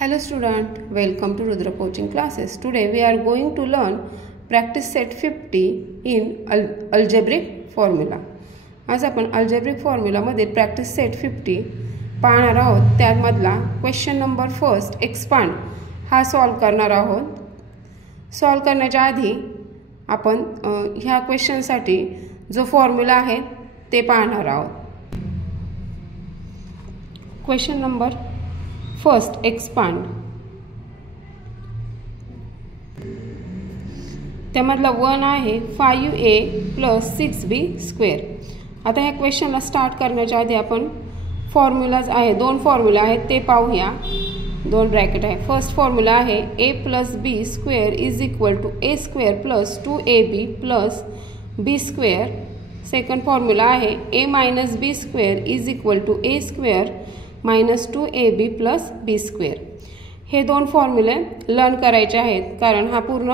Hello student, welcome to Rudra coaching classes. Today we are going to learn practice set 50 in algebraic formula. आज आपण algebraic formula मध्ये practice set 50 पाहणार आहोत. त्यामधला question number first expand हा solve करणार आहोत. सॉल्व करण्याच्या आधी आपण ह्या क्वेश्चन साठी जो फॉर्म्युला आहे ते पाहणार आहोत. क्वेश्चन नंबर फर्स्ट एक्सपांड त्यामधला 1 आहे 5a + 6b स्क्वेअर. आता ह्या क्वेश्चनला स्टार्ट करण्याच्या आधी आपण फॉर्म्युलाज आहे, दोन फॉर्म्युला आहेत ते पाहूया. दोन ब्रॅकेट आहे. फर्स्ट फॉर्म्युला आहे a + b square = a square + 2ab + b square. Second formula आहे a - b square = a square - 2ab + b square. हे दोन फॉर्म्युले लर्न करायचे आहेत कारण हा पूर्ण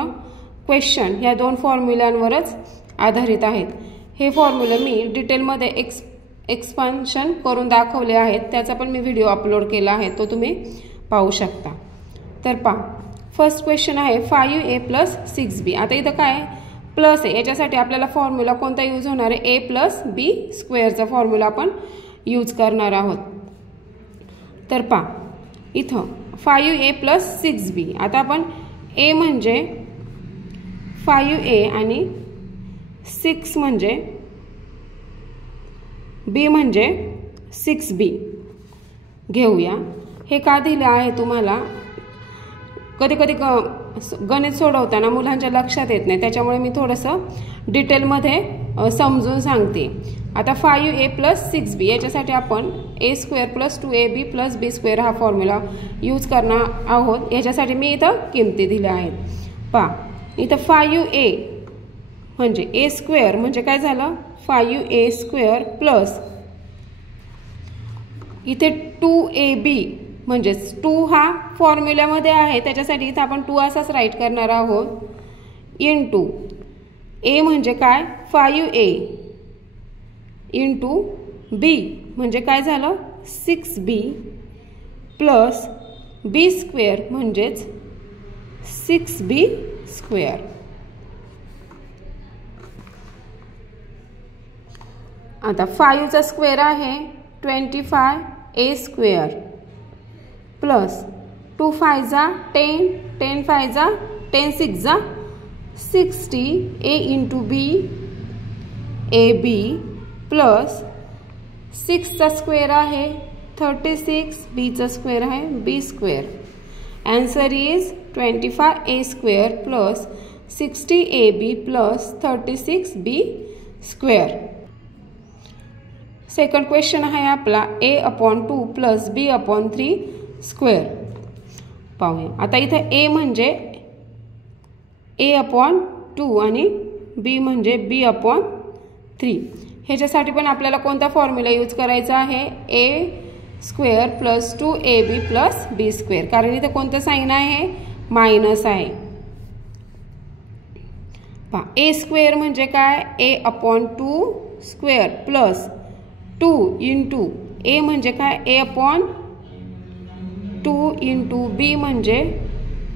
क्वेश्चन ह्या दोन फॉर्म्युलांवरच आधारित आहेत. हे फॉर्म्युले मी डिटेलमध्ये एक्सपान्शन करून दाखवले आहेत. त्याचा पण मी व्हिडिओ अपलोड केला आहे, तो तुम्ही पाहू शकता. तर पहा, फर्स्ट क्वेश्चन आहे 5a + 6b. आता इथं काय प्लस आहे, याच्यासाठी आपल्याला फॉर्म्युला कोणता यूज होणार आहे? a + b स्क्वेअरचा फॉर्म्युला आपण यूज करणार आहोत. तर पहा इथं 5a + 6b. आता आपण a म्हणजे 5a आणि 6 म्हणजे b म्हणजे 6b घेऊया. हे का दिलं आहे तुम्हाला? कधी कधी गणित सोडवताना मुलांच्या लक्षात येत नाही, त्याच्यामुळे मी थोडंसं डिटेलमध्ये समजून सांगते. आता 5a + 6b याच्यासाठी आपण a square + 2ab + b square हा फॉर्म्युला यूज करणार आहोत. याच्यासाठी मी इथं किमती दिल्या आहेत. पहा इथं 5a म्हणजे a स्क्वेअर म्हणजे काय झालं? 5a स्क्वेअर प्लस इथे 2ab म्हणजेच 2 हा फॉर्म्युल्यामध्ये आहे, त्याच्यासाठी इथं आपण 2 असाच राईट करणार आहोत. इंटू a म्हणजे काय? 5a इंटू b म्हणजे काय झालं? 6b प्लस b स्क्वेअर म्हणजेच 6b स्क्वेअर. आता 5चा स्क्वेअर आहे 25a स्क्वेअर प्लस 2 5 जा 10, 10 5 जा 10 6 जा 60a into b ab plus 6चा स्क्वेअर आहे 36, bचा स्क्वेअर आहे b square. Answer is 25a square plus 60ab plus 36b square. Second question आहे आपला a/2 + b/3 स्क्वेअर. पाहूया. आता इथं a म्हणजे a/2 आणि b म्हणजे b/3. ह्याच्यासाठी पण आपल्याला कोणता फॉर्म्युला यूज करायचा आहे? a square + 2ab + b square. कारण इथं कोणतं साइन आहे? मायनस आहे. पहा a स्क्वेअर म्हणजे काय? a/2 square plus 2 into a म्हणजे काय? a/2 इंटू b म्हणजे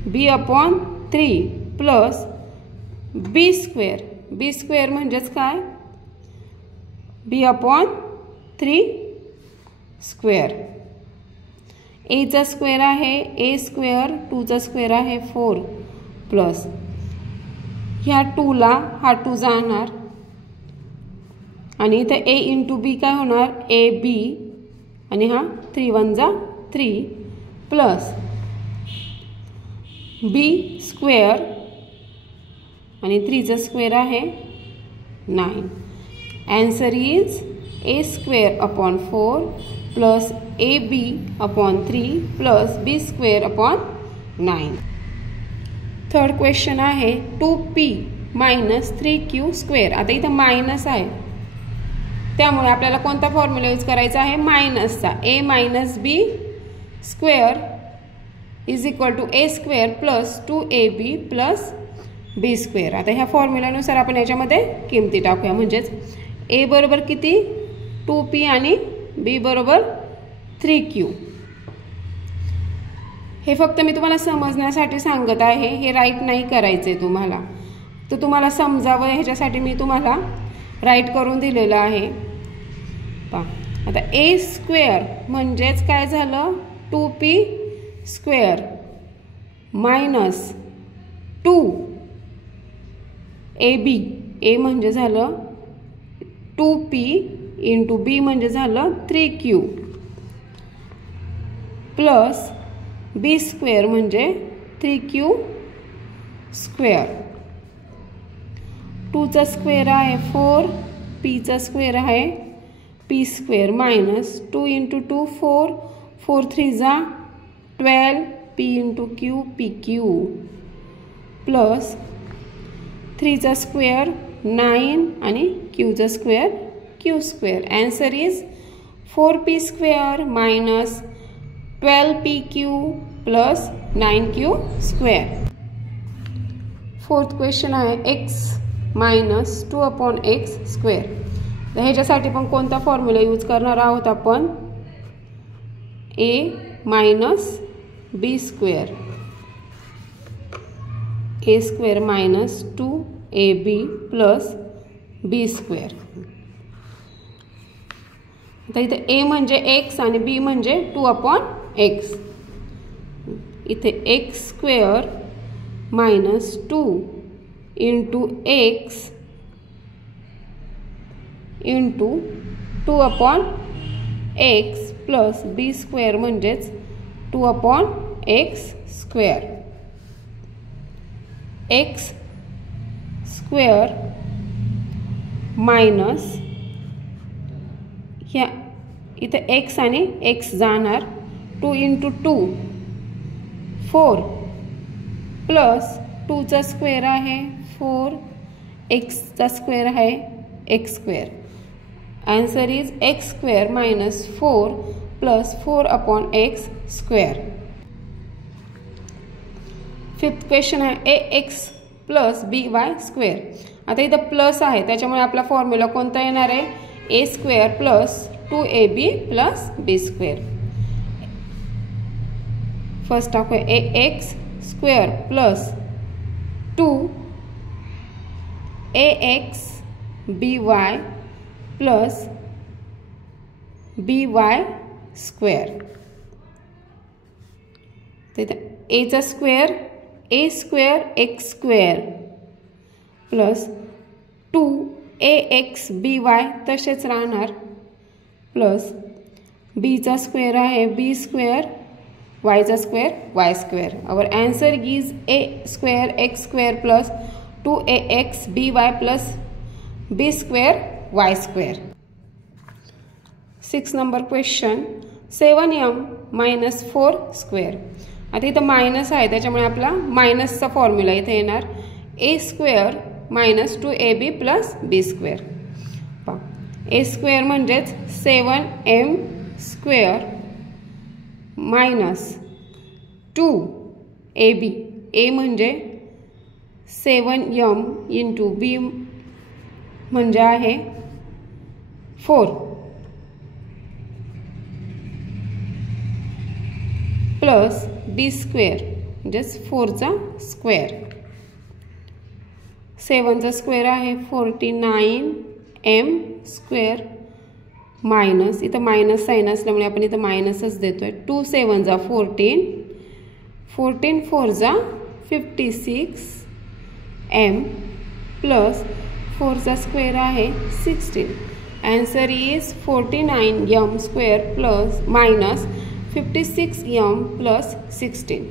b/3 plus b square. b square म्हणजेच काय? b/3 square. aचा स्क्वेअर आहे a स्क्वेअर, 2चा स्क्वेअर आहे 4 प्लस ह्या 2ला हा 2 जाणार आणि इथं a इंटू b काय होणार? ab आणि हा 3 1 जा 3 प्लस b स्क्वेअर आणि 3चा स्क्वेअर आहे 9. Answer is a square upon 4 plus ab/3 plus b square upon 9. Third question आहे 2p - 3q स्क्वेअर. आता इथं मायनस आहे, त्यामुळे आपल्याला कोणता फॉर्म्युला यूज करायचा आहे? मायनसचा. a - b square = a square plus 2ab plus b square. आता ह्या फॉर्म्युलानुसार आपण याच्यामध्ये किमती टाकूया. म्हणजेच a बरोबर किती? 2p आणि b बरोबर 3q. हे फक्त मी तुम्हाला समजण्यासाठी सांगत आहे, हे राईट नाही करायचे तुम्हाला, तर तुम्हाला समजावं ह्याच्यासाठी मी तुम्हाला राईट करून दिलेलं आहे. पहा आता ए स्क्वेअर म्हणजेच काय झालं, 2p स्क्वेअर मायनस 2ab, ए म्हणजे झालं 2p इंटू बी म्हणजे झालं 3q प्लस बी स्क्वेअर म्हणजे 3q स्क्वेअर. 2चा स्क्वेअर आहे 4, पीचा स्क्वेअर आहे पी स्क्वेअर मायनस 2 इंटू 2 4, 4 3 जा 12, P into Q P Q plus 3चा स्क्वेअर 9 आणि क्यूचा square Q square. Answer is 4p square minus 12pq plus 9q square. Fourth question आहे x मायनस 2/x स्क्वेअर. तर ह्याच्यासाठी पण कोणता फॉर्म्युला यूज करणार आहोत आपण, a minus b square, a square minus 2ab plus b square. आता इथे a म्हणजे x आणि b म्हणजे 2/x. इथे x square minus 2 into x into 2/x plus b square म्हणजेच 2/x square. x square minus ह्या इथे x आणि x जाणार 2 इंटू 2 4 प्लस 2चा स्क्वेअर आहे 4, xचा स्क्वेअर आहे x square. Answer is x square minus 4 plus 4/x square. Fifth question आहे ax plus by square. आता इथं प्लस आहे त्याच्यामुळे आपला फॉर्म्युला कोणता येणार आहे, a square plus 2ab plus b square. First टाकूया ax square plus 2ax by plus by square. तिथे aचा square a square x square plus 2ax by तसेच राहणार प्लस बीचा स्क्वेअर आहे b स्क्वेअर, yचा square y square. Our answer is a square x square plus 2ax by plus b square y square. 6 number question 7m minus 4 square. आता इथं minus आहे त्याच्यामुळे आपला मायनसचा फॉर्म्युला इथे येणार a square minus 2ab plus b square. a square म्हणजेच 7m square minus 2ab, a म्हणजे 7m into b म्हणजे आहे 4 प्लस b स्क्वेअर म्हणजेच 4चा स्क्वेअर. 7चा स्क्वेअर आहे 49m स्क्वेअर मायनस इथं मायनस साइन असल्यामुळे आपण इथं मायनसच देतोय 2 7 जा 14, 14 4 जा 56m प्लस 4चा स्क्वेअर आहे 16. Answer is 49m square plus minus 56m plus 16.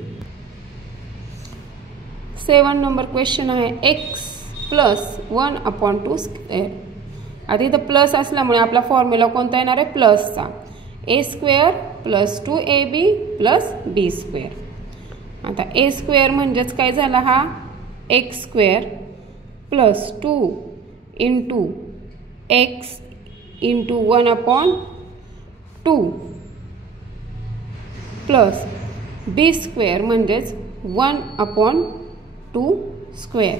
7 number question आहे x प्लस 1/2 स्क्वेअर. आता इथं प्लस असल्यामुळे आपला फॉर्म्युला कोणता येणार आहे प्लसचा, a square plus 2ab plus b square. आता a स्क्वेअर म्हणजेच काय झाला हा x square plus 2 into x into 1/2 plus b square म्हणजेच 1/2 स्क्वेअर.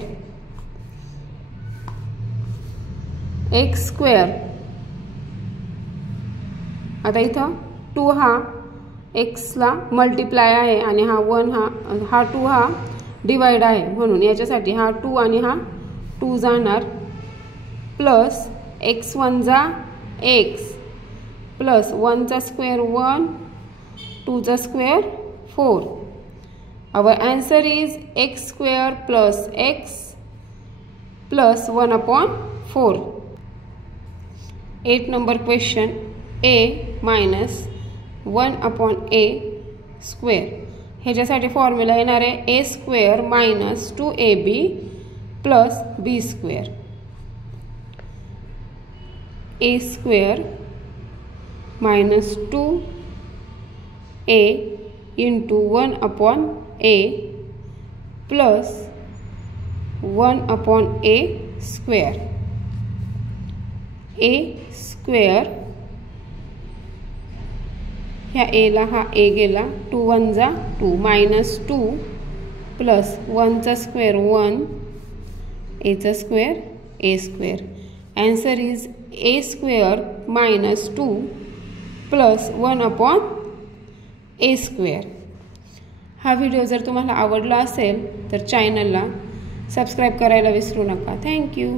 x स्क्वेअर आता इथं 2 हा एक्सला मल्टिप्लाय आहे आणि हा 1 हा 2 हा डिवाइड आहे, म्हणून याच्यासाठी हा 2 आणि हा 2 जाणार, प्लस x1 जा x प्लस 1 चा स्क्वेअर 1, 2 चा square 4. Our answer is x square plus x plus 1/4. 8 number question, a minus 1/a square. ह्याच्यासाठी फॉर्म्युला येणार आहे a square minus 2ab plus b square. a square minus 2a into 1/a plus 1/a square. a square ह्या a ला हा a गेला, 2 1 जा 2 minus 2 plus 1 चा square 1, a चा square a square. Answer is a square minus 2 plus 1/a square. हा video जर तुम्हाला आवडला असेल तर चॅनलला सबस्क्राईब करायला विसरू नका. थँक्यू.